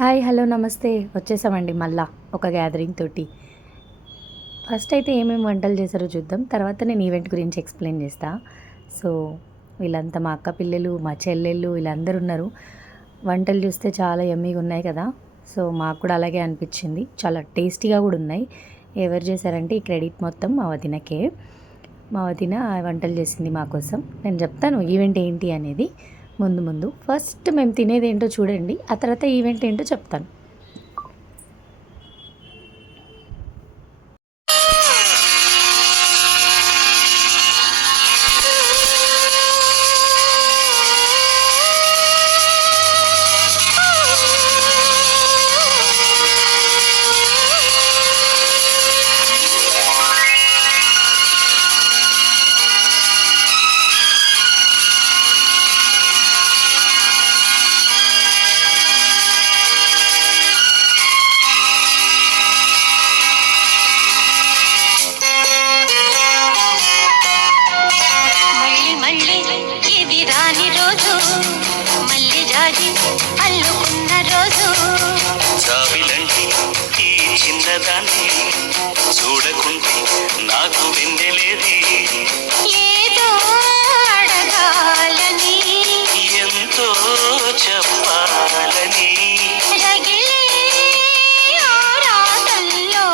Hi hello నమస్తే వచ్చేసామండి మళ్ళా ఒక గ్యాదరింగ్ తోటి. ఫస్ట్ అయితే ఏమేమి వంటలు చేశారో చూద్దాం, తర్వాత నేను ఈవెంట్ గురించి ఎక్స్ప్లెయిన్ చేస్తా. సో వీళ్ళంతా మా అక్క పిల్లలు, మా చెల్లెళ్ళు, వీళ్ళందరూ ఉన్నారు. వంటలు చూస్తే చాలా యమ్మీగా ఉన్నాయి కదా. సో మాకు కూడా అలాగే అనిపించింది, చాలా టేస్టీగా కూడా ఉన్నాయి. ఎవరు చేశారంటే ఈ క్రెడిట్ మొత్తం మా వదినకే. మా వదిన వంటలు చేసింది మా కోసం. నేను చెప్తాను ఈవెంట్ ఏంటి అనేది ముందు ముందు. ఫస్ట్ మేము తినేది ఏంటో చూడండి, ఆ తర్వాత ఈవెంట్ ఏంటో చెప్తాను. చిన్నదాన్ని చూడకుంటే నాకు వెన్నెలేది, ఏదో అడగాలని ఎంతో చెప్పాలని, రగిలే ఆరాటంలో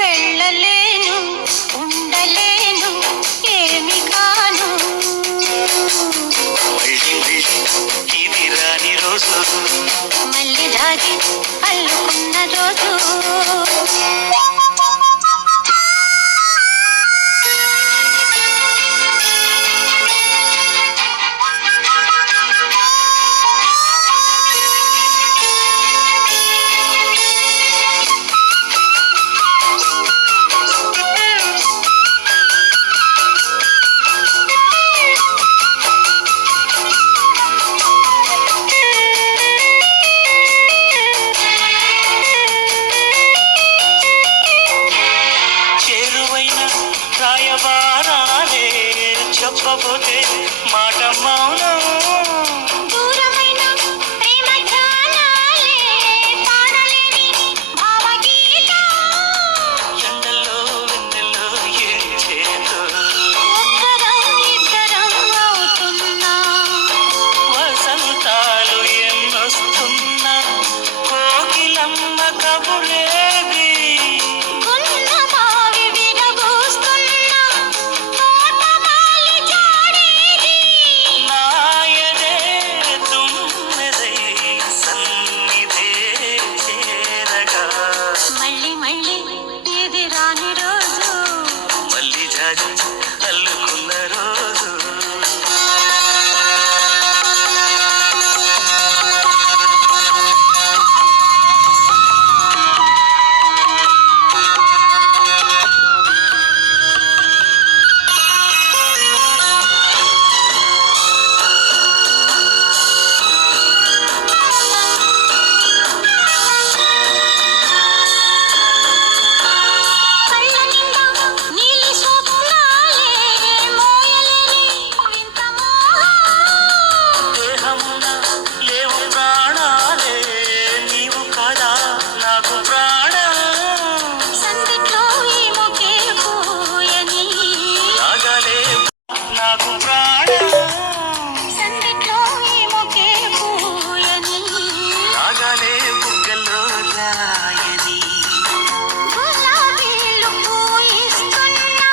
వెళ్ళలేను, ఉండలేను, ఏమి కాను. మళ్ళీ ఇది రాని రోజు, మళ్ళీ రాజీ అల్లుకున్న రోజు. చెప్పబోతే మాట మౌనం, దూరమైన ప్రేమ ధ్యానాలే పాడలేని భావగీతం. ఎండల్లో వెన్నెల్లో ఏం చేతో ఒక్కరం ఇద్దరం అవుతున్నా, వసంతాలు ఎన్నొస్తున్నా, కోకిలమ్మ కబురేది, గున్నమావి విరబూస్తున్నా, తోటమాలి జాడేది. నాయదే తుమ్మెదై సన్నిధే చేరగా, మళ్ళీ మళ్ళీ ఇది రాని రోజు, మళ్ళీ జాజి అల్లుకున్న రోజు. కళ్ళ నిండా నీలి స్వప్నాలే మోయలేని వింత మోహం. దేహమున లేవు ప్రాణాలే, నీవు కదా నాకు ప్రాణం, సందిట్లో ఈ మొకే పూయని, నాగలే నాకు ప్రాణం, సందిట్లో ఈ మొకే పూయని, నాగలే బుగ్గల్లో రాయని, గులాబీలు పూయిస్తున్నా,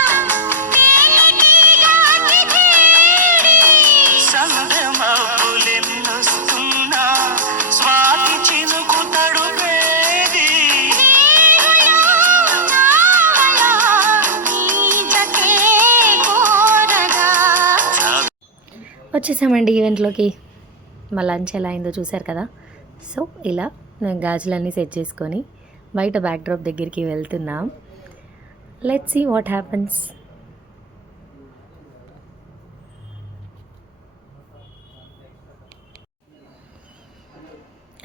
తేనెటీగకి తేడి. సందె మబ్బులెన్నొస్తున్నా, స్వాతి చినుకు తడుపేది, నీవులో నావలా నీ జతే కోరగా. వచ్చేసామండి ఈవెంట్లోకి. మా లంచ్ ఎలా అయిందో చూశారు కదా. సో ఇలా నేను గాజులన్నీ సెట్ చేసుకొని బయట బ్యాక్డ్రాప్ దగ్గరికి వెళ్తున్నాం. Let's see what happens.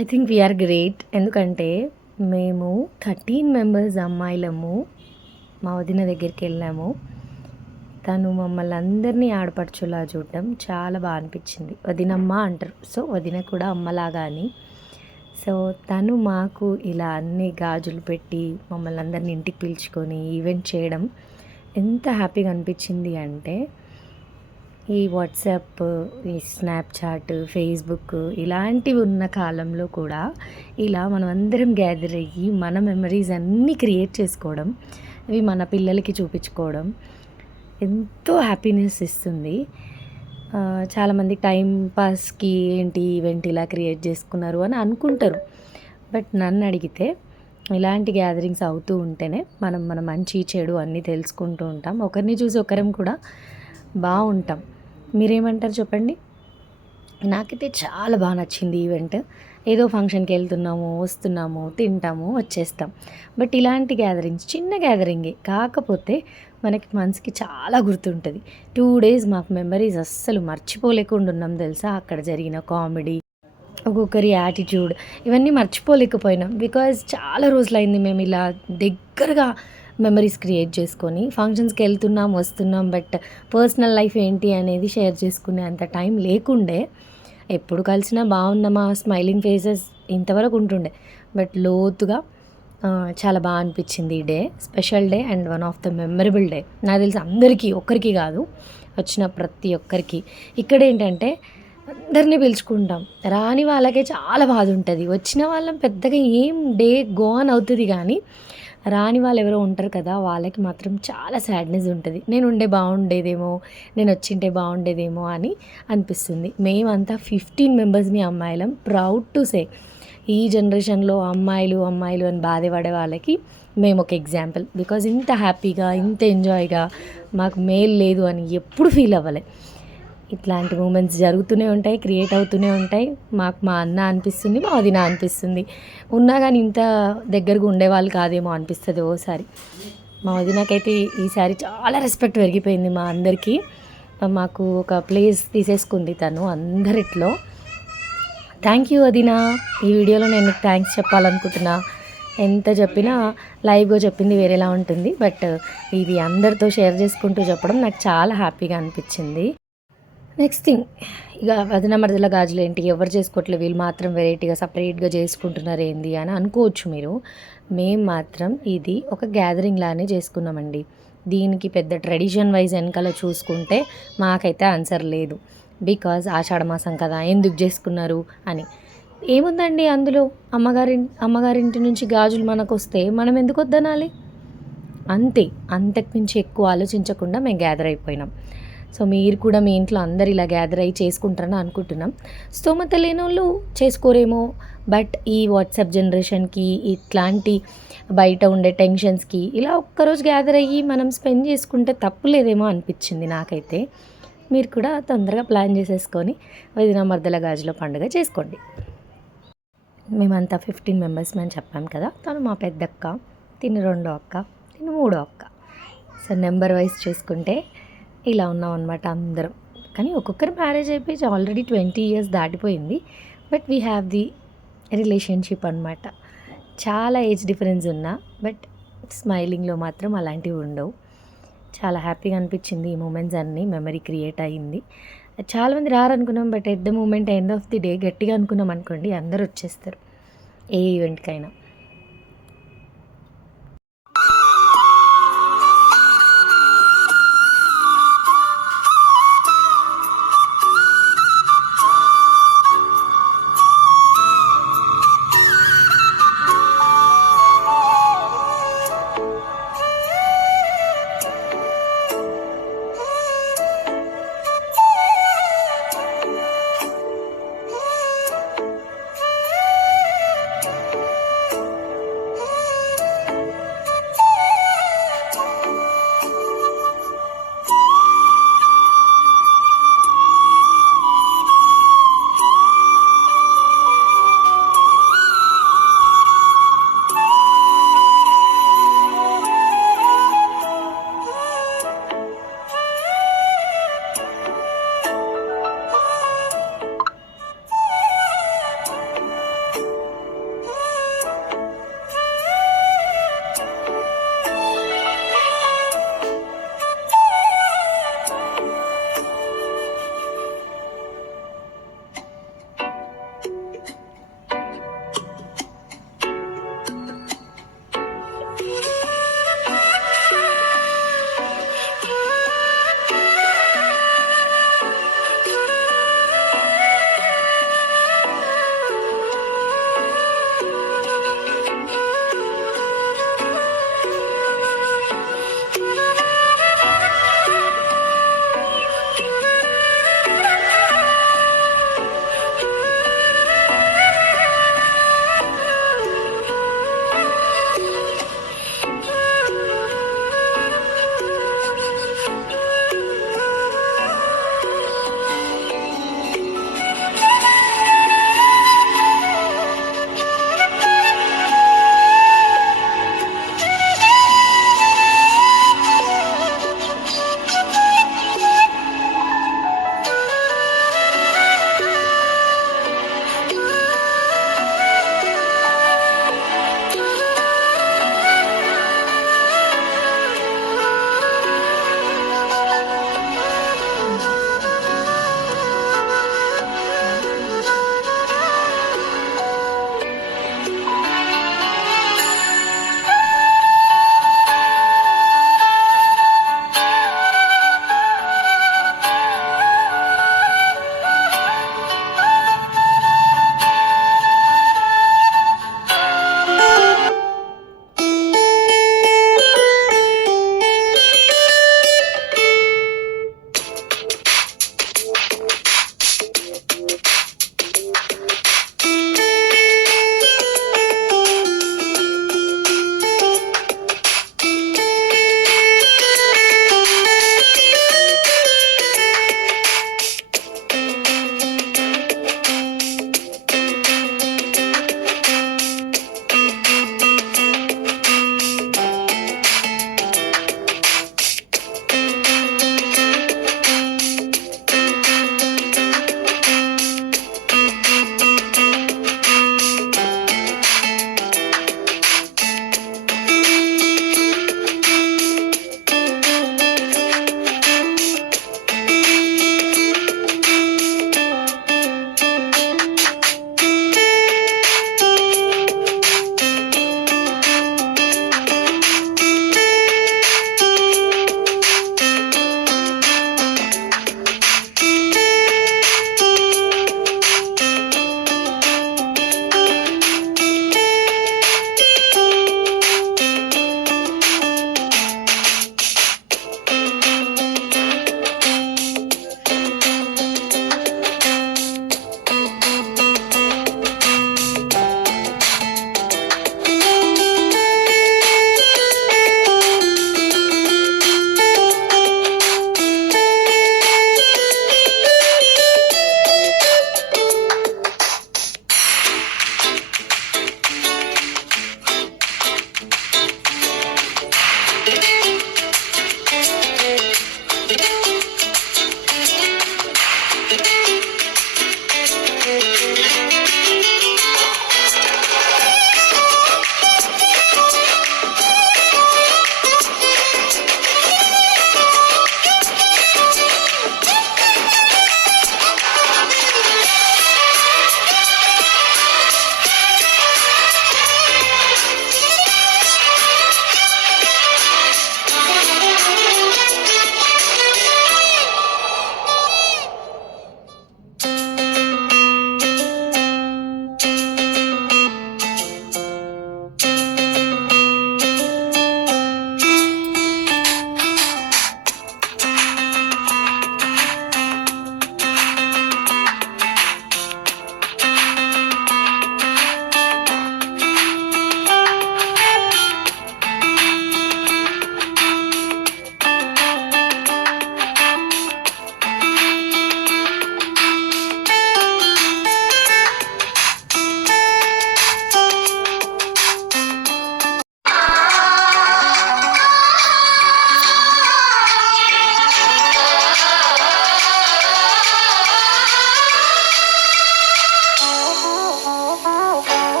I think we're great, ఎందుకంటే మేము 13 మెంబర్స్ అమ్మాయిలము మా వదిన దగ్గరికి వెళ్ళాము. తను మమ్మల్ని అందరినీ ఆడపడుచులా చూడటం చాలా బాగా అనిపించింది. వదినమ్మ అంటారు, సో వదిన కూడా అమ్మలాగా అని. సో తను మాకు ఇలా అన్ని గాజులు పెట్టి మమ్మల్ని అందరిని ఇంటికి పిలుచుకొని ఈవెంట్ చేయడం ఎంత హ్యాపీగా అనిపించింది అంటే, ఈ వాట్సాప్, ఈ స్నాప్చాట్, ఫేస్బుక్ ఇలాంటివి ఉన్న కాలంలో కూడా ఇలా మనం అందరం గ్యాదర్ అయ్యి మన మెమరీస్ అన్నీ క్రియేట్ చేసుకోవడం, ఇవి మన పిల్లలకి చూపించుకోవడం ఎంతో హ్యాపీనెస్ ఇస్తుంది. చాలామంది టైం పాస్కి ఏంటి ఈవెంట్ ఇలా క్రియేట్ చేసుకున్నారు అని అనుకుంటారు. బట్ నన్ను అడిగితే ఇలాంటి గ్యాదరింగ్స్ అవుతూ ఉంటేనే మనం మన మంచి చెడు అన్నీ తెలుసుకుంటూ ఉంటాం. ఒకరిని చూసి ఒకరం కూడా బాగుంటాం. మీరేమంటారు చెప్పండి? నాకైతే చాలా బాగా నచ్చింది ఈవెంట్. ఏదో ఫంక్షన్కి వెళ్తున్నాము, వస్తున్నాము, తింటాము, వచ్చేస్తాం. బట్ ఇలాంటి గ్యాదరింగ్స్ చిన్న గ్యాదరింగే కాకపోతే మనకి మనసుకి చాలా గుర్తుంటుంది. 2 days మాకు మెమరీస్ అస్సలు మర్చిపోలేకుండా ఉన్నాం తెలుసా. అక్కడ జరిగిన కామెడీ, ఒక్కొక్కరి యాటిట్యూడ్ ఇవన్నీ మర్చిపోలేకపోయినాం. బికాజ్ చాలా రోజులైంది మేము ఇలా దగ్గరగా మెమరీస్ క్రియేట్ చేసుకొని. ఫంక్షన్స్కి వెళ్తున్నాం, వస్తున్నాం, బట్ పర్సనల్ లైఫ్ ఏంటి అనేది షేర్ చేసుకునే అంత టైం లేకుండే. ఎప్పుడు కలిసినా బాగున్నామా, స్మైలింగ్ ఫేసెస్ ఇంతవరకు ఉంటుండే. బట్ లోతుగా చాలా బాగా అనిపించింది ఈ day. Special day and one of the memorable day. నాకు తెలిసి అందరికీ, ఒక్కరికి కాదు, వచ్చిన ప్రతి ఒక్కరికి. ఇక్కడ ఏంటంటే అందరినీ పిలుచుకుంటాం, రాని వాళ్ళకే చాలా బాధ ఉంటుంది. వచ్చిన వాళ్ళం పెద్దగా ఏం డే గో ఆన్ అవుతుంది, కానీ రాని వాళ్ళు ఎవరో ఉంటారు కదా, వాళ్ళకి మాత్రం చాలా సాడ్నెస్ ఉంటుంది. నేను ఉండే బాగుండేదేమో, నేను వచ్చింటే బాగుండేదేమో అని అనిపిస్తుంది. మేమంతా 15 members మీ అమ్మాయిలం. ప్రౌడ్ టు సే ఈ జనరేషన్లో అమ్మాయిలు అని బాధపడే వాళ్ళకి మేము ఒక ఎగ్జాంపుల్. బికాజ్ ఇంత హ్యాపీగా, ఇంత ఎంజాయ్గా మాకు మేల్ లేదు అని ఎప్పుడు ఫీల్ అవ్వలే. ఇట్లాంటి మూమెంట్స్ జరుగుతూనే ఉంటాయి, క్రియేట్ అవుతూనే ఉంటాయి. మాకు మా అన్న అనిపిస్తుంది, మా వదిన అనిపిస్తుంది. ఉన్నా కానీ ఇంత దగ్గరగా ఉండేవాళ్ళు కాదేమో అనిపిస్తుంది ఓసారి. మా వదినకైతే ఈసారి చాలా రెస్పెక్ట్ పెరిగిపోయింది మా అందరికీ. మాకు ఒక ప్లేస్ తీసేసుకుంది తను అందరిట్లో. థ్యాంక్ యూ వదిన. ఈ వీడియోలో నేను థ్యాంక్స్ చెప్పాలనుకుంటున్నా. ఎంత చెప్పినా లైవ్గా చెప్పింది వేరేలా ఉంటుంది. బట్ ఇది అందరితో షేర్ చేసుకుంటూ చెప్పడం నాకు చాలా హ్యాపీగా అనిపించింది. నెక్స్ట్ థింగ్, ఇక వదిన మరదల గాజులు ఏంటి, ఎవరు చేసుకోవట్లేదు, వీళ్ళు మాత్రం వెరైటీగా సపరేట్గా చేసుకుంటున్నారు ఏంది అని అనుకోవచ్చు మీరు. మేము మాత్రం ఇది ఒక గ్యాదరింగ్ లానే చేసుకున్నామండి. దీనికి పెద్ద ట్రెడిషన్ వైజ్ వెనకాల చూసుకుంటే మాకైతే ఆన్సర్ లేదు. బికాజ్ ఆషాఢమాసం కదా, ఎందుకు చేసుకున్నారు అని. ఏముందండి అందులో, అమ్మగారింటి నుంచి గాజులు మనకు వస్తే మనం ఎందుకు వద్దనాలి, అంతే. అంతకుమించి ఎక్కువ ఆలోచించకుండా మేము గ్యాదర్ అయిపోయినాం. సో మీరు కూడా మీ ఇంట్లో అందరు ఇలా గ్యాదర్ అయ్యి చేసుకుంటారని అనుకుంటున్నాం. స్తోమత లేని వాళ్ళు చేసుకోరేమో, బట్ ఈ వాట్సాప్ జనరేషన్కి, ఇట్లాంటి బయట ఉండే టెన్షన్స్కి ఇలా ఒక్కరోజు గ్యాదర్ అయ్యి మనం స్పెండ్ చేసుకుంటే తప్పు లేదేమో అనిపించింది నాకైతే. మీరు కూడా తొందరగా ప్లాన్ చేసేసుకొని వదిన మరదల గాజుల పండుగ చేసుకోండి. మేమంతా 15 members అని చెప్పాం కదా. తను మా పెద్దక్క, తిని 2వ అక్క, తిని 3వ అక్క. సో నెంబర్ వైజ్ చూసుకుంటే ఇలా ఉన్నాం అనమాట అందరం. కానీ ఒక్కొక్కరు మ్యారేజ్ అయిపోయి ఆల్రెడీ 20 years దాటిపోయింది. But we have the relationship అనమాట. చాలా ఏజ్ డిఫరెన్స్ ఉన్నా బట్ స్మైలింగ్లో మాత్రం అలాంటివి ఉండవు. చాలా హ్యాపీగా అనిపించింది ఈ మూమెంట్స్ అన్నీ. మెమరీ క్రియేట్ అయ్యింది. చాలామంది రారనుకున్నాం, but at the moment end of the day గట్టిగా అనుకున్నాం అనుకోండి, అందరూ వచ్చేస్తారు ఏ ఈవెంట్కైనా.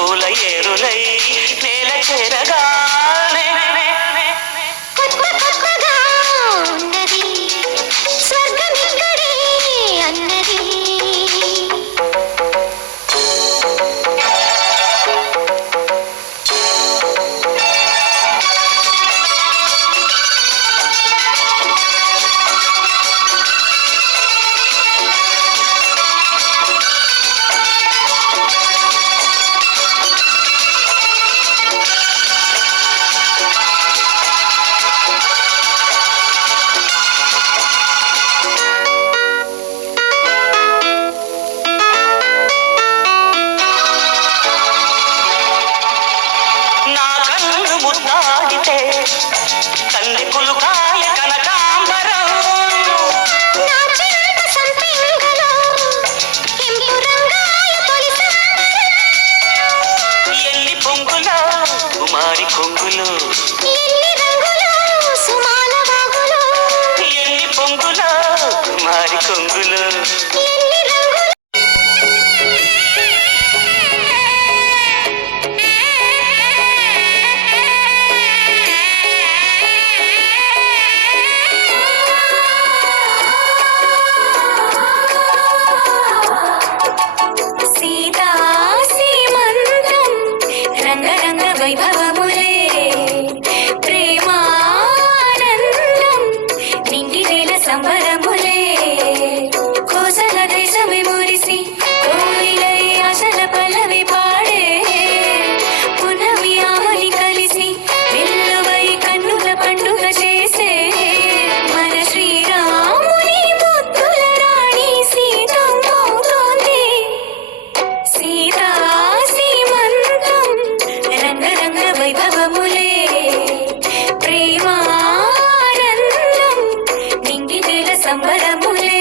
పూల ఏరులై నేల చేరగానే కొత్త కొత్తగా ఉన్నది స్వర్గమిక్కడే అన్నది నా కన్ను ముద్దాడితే కన్నె కులుకాయ కనకాంబరం నా చిన్న సంపెంగలో కెంపు రంగాయ తొలి సంబరం ఎల్లి పొంగులో కుమారి కొంగులో ఎన్ని రంగులో సుమాల వాగులో ఎల్లి పొంగులో కుమారి కొంగులో ఎన్ని రంగులో సీతా సీమంతం రంగరంగ వైభవములే ప్రేమానందం నింగి వేల సంబరములే కోసల దేశమే మురిసి కోయిలై ఆశల పల్లవి పాడే పునమి ఆమని కలిసి వెల్లువై కన్నుల పండుగ చేసే మన శ్రీరాముని ముద్దుల రాణి సీతమ్మవుతోంది సీతా సీమంతం రంగరంగ వైభవములే ప్రేమానందం నింగి వేల సంబరములే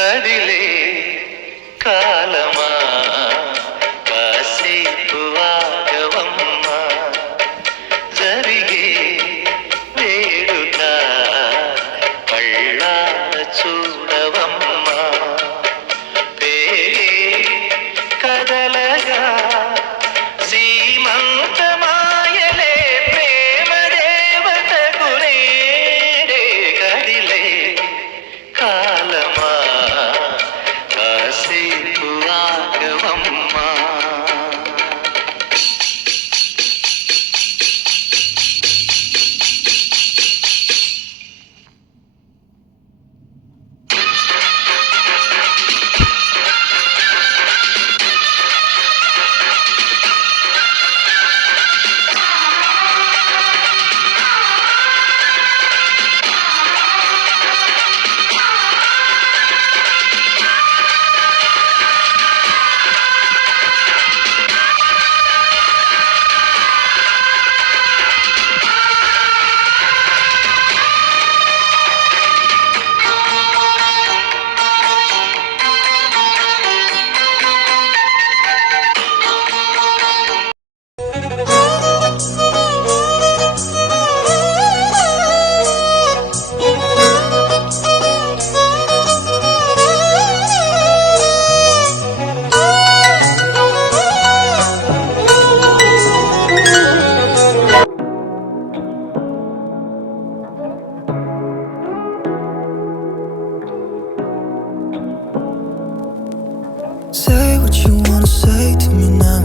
కదిలే కాలమా కాసేపు ఆగవమ్మా జరిగే వేడుక కళ్ళార చూడవమ్మా పేరే కదలగా సీమంతమాయలే ప్రేమ దేవత గురేడే కదిలే కాలమా కాసేపు ఆగవమ్మా Say what you wanna say to me now.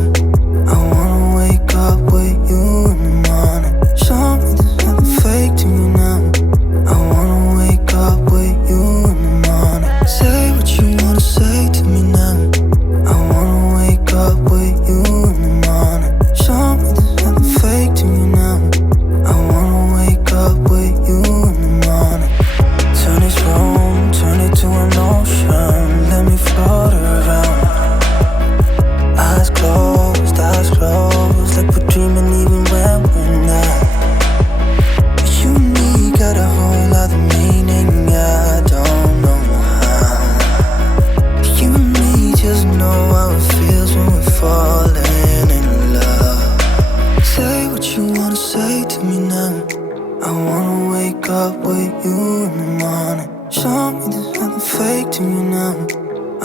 I wanna wake up with you in the morning. Show me there's nothing fake to me now. I wanna wake up with you in the morning. Say what you wanna say to me now. I wanna wake up with you in the morning. Show me there's nothing fake to me now. I wanna wake up with you in the morning. Turn this room, turn it to an ocean. Let me float around. Eyes closed, like we're dreaming even when we're not. You and me got a whole other meaning, I don't know how. You and me just know how it feels when we're falling in love. Say what you wanna say to me now. I wanna wake up with you in the morning. Show me there's nothing fake to me now.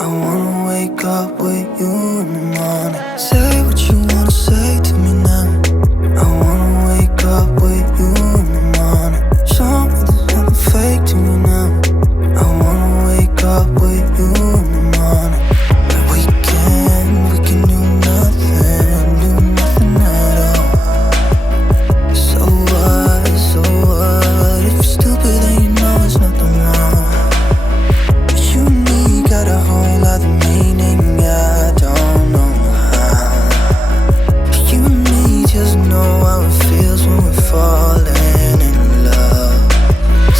I wanna wake up with you in the morning. Say what you wanna say to me now. I wanna wake up with you in the morning. Show me there's nothing fake to me now. I wanna wake up with you in the morning. We can do nothing at all. So what, if you're stupid then you know it's nothing wrong. You and me got a whole other meaning, I don't know how. You and me just know how it feels when we're falling in love.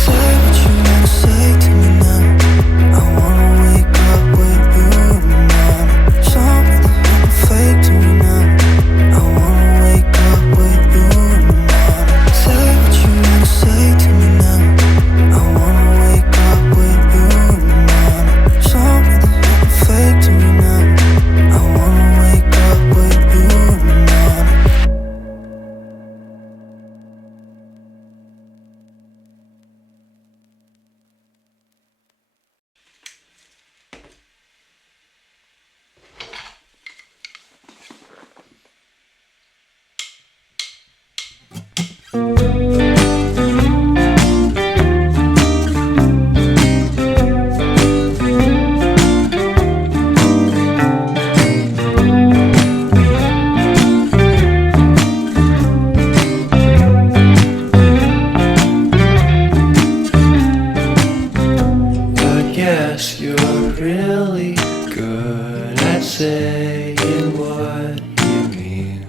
Say what you wanna say to me now. I wanna wake up with you in the morning. Show me there's nothing fake to me now. I wanna wake up with you in the morning. Say what you wanna say to me now. I wanna wake up with you in the morning. Show me there's nothing fake to me now. I wanna wake up with you in the morning. I guess you're really good at saying what you mean.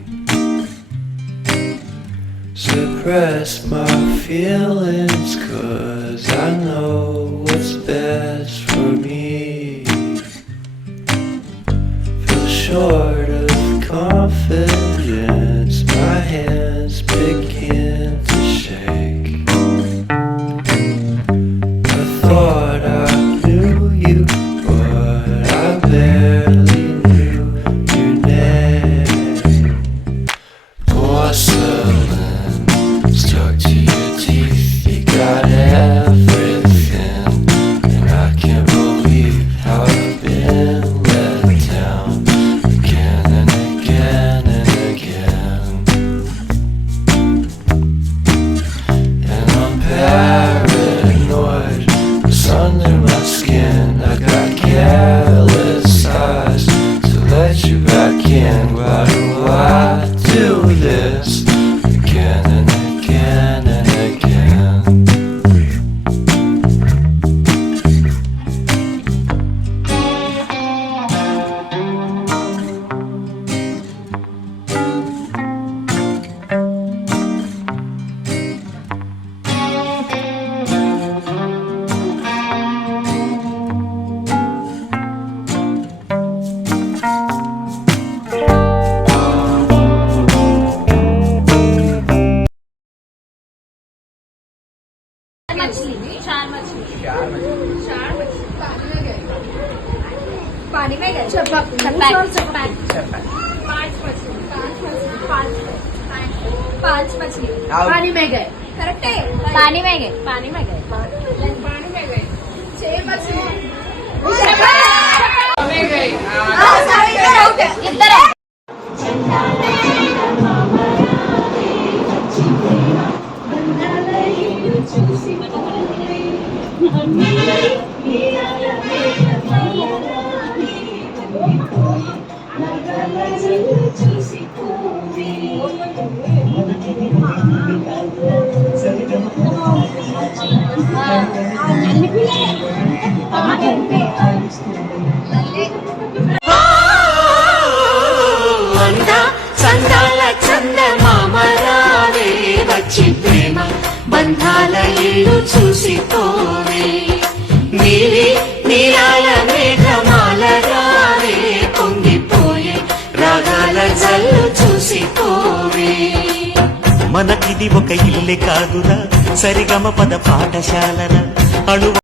Suppress my feelings 'cause I know what's best for me. Feel short of confidence, my hands begin to shake. I thought I knew you मछली चार मछली पानी में गए पांच मछली पानी में गए करेक्ट है पानी में गए पानी में गए पानी में गए 6 मछली इधर చందాల చందమామరావే వచ్చి ప్రేమ బంధాల ఇల్లు చూసిపోవే నీలి నీలాల మేఘమాల రావే పొంగిపోయే రాగాల జల్లు చూసిపోవే మనకిది ఒక ఇల్లే కాదురా సరిగమ పద పాఠశాలరా అణు